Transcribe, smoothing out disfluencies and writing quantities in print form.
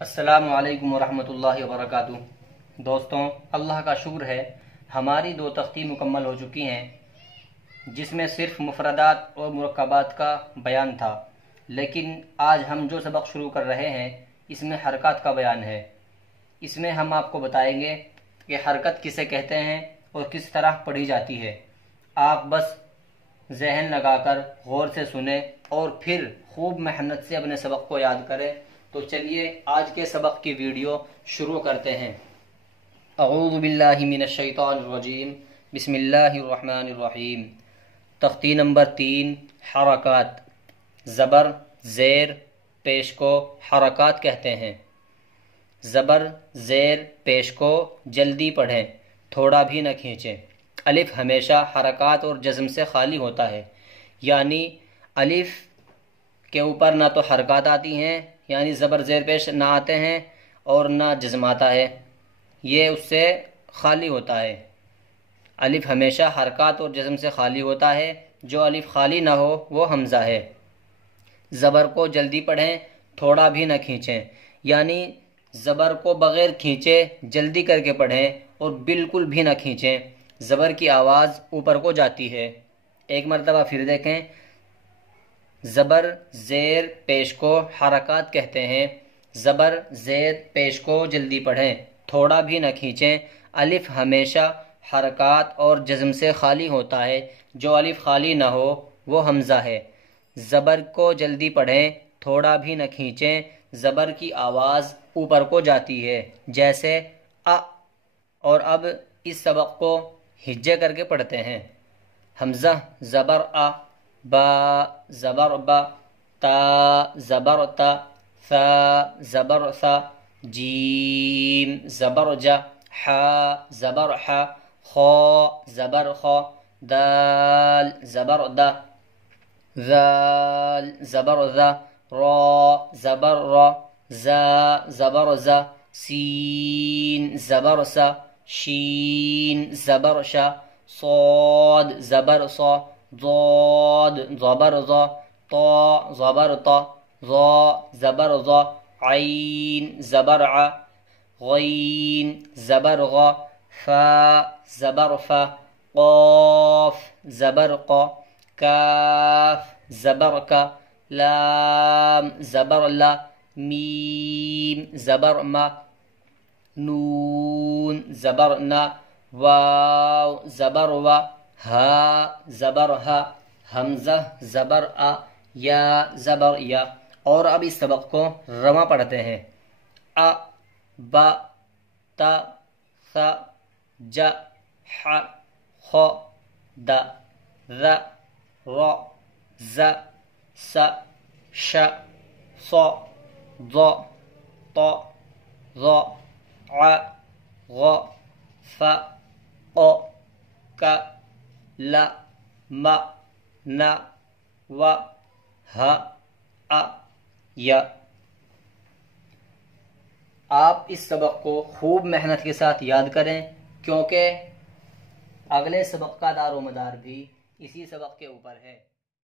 السلام علیکم ورحمۃ اللہ وبرکاتہ۔ دوستوں، اللہ کا شکر ہے ہماری 2 تختی مکمل ہو چکی ہیں، جس میں صرف مفردات اور مرکبات کا بیان تھا، لیکن آج ہم جو سبق شروع کر رہے ہیں اس میں حرکات کا بیان ہے۔ اس میں ہم آپ کو بتائیں گے کہ حرکت کسے کہتے ہیں اور کس طرح پڑھی جاتی ہے۔ آپ بس ذہن لگا کر غور سے سنیں اور پھر خوب محنت سے اپنے سبق کو یاد کریں۔ تو چلیے آج کے سبق کی ویڈیو شروع کرتے ہیں۔ اعوذ باللہ من الشیطان الرجیم، بسم اللہ الرحمن الرحیم۔ تختی نمبر 3، حرکات۔ زبر، زیر، پیش کو حرکات کہتے ہیں۔ زبر، زیر، پیش کو جلدی پڑھیں، تھوڑا بھی نہ کھینچیں۔ الف ہمیشہ حرکات اور جزم سے خالی ہوتا ہے، یعنی الف کے اوپر نہ تو حرکات آتی ہیں، یعنی زبر زیر پیش نہ آتے ہیں اور نہ جزم آتا ہے، یہ اس سے خالی ہوتا ہے۔ الف ہمیشہ حرکات اور جزم سے خالی ہوتا ہے، جو الف خالی نہ ہو وہ حمزہ ہے۔ زبر کو جلدی پڑھیں، تھوڑا بھی نہ کھینچیں، یعنی زبر کو بغیر کھینچے جلدی کر کے پڑھیں اور بالکل بھی نہ کھینچیں، زبر کی آواز اوپر کو جاتی ہے۔ ایک مرتبہ پھر دیکھیں۔ زبر، زیر، پیش کو حرکات کہتے ہیں۔ زبر، زیر، پیش کو جلدی پڑھیں، تھوڑا بھی نہ کھینچیں۔ الف ہمیشہ حرکات اور جزم سے خالی ہوتا ہے، جو الف خالی نہ ہو وہ حمزہ ہے۔ زبر کو جلدی پڑھیں، تھوڑا بھی نہ کھینچیں، زبر کی آواز اوپر کو جاتی ہے، جیسے ا۔ اور اب اس سبق کو ہجے کر کے پڑھتے ہیں۔ حمزہ زبر ا، با زبر با، تا زبر تا، ثا زبر ثا، جیم زبر جا، حا زبر حا، خا زبر خا، دال زبر دا، ذال زبر ذا، را زبر را، زا زبر زا، سین زبر سا، شین زبر شا، صاد زبر صا، ضاد زبر ضا، طا زبر طا، ظا زبر ظا، عین زبر ع، غین زبر غا، فا زبر فا، قاف زبر قا، کاف زبر کا، لام زبر لا، میم زبر ما، نون زبر نا، واو زبر وا، ہا زبر ہا، حمزہ زبر آ، یا زبر یا۔ اور اب اس سبق کو رواں پڑھتے ہیں۔ ا، با، تا، ثا، جا، ح، خ، د، ذ، ر، ز، س، ش، ص، ض، ط، ظ، ع، غ، ف، ق، ک، ل، م، ن، و، ہ، ا، ی۔ آپ اس سبق کو خوب محنت کے ساتھ یاد کریں، کیونکہ اگلے سبق کا دار و مدار بھی اسی سبق کے اوپر ہے۔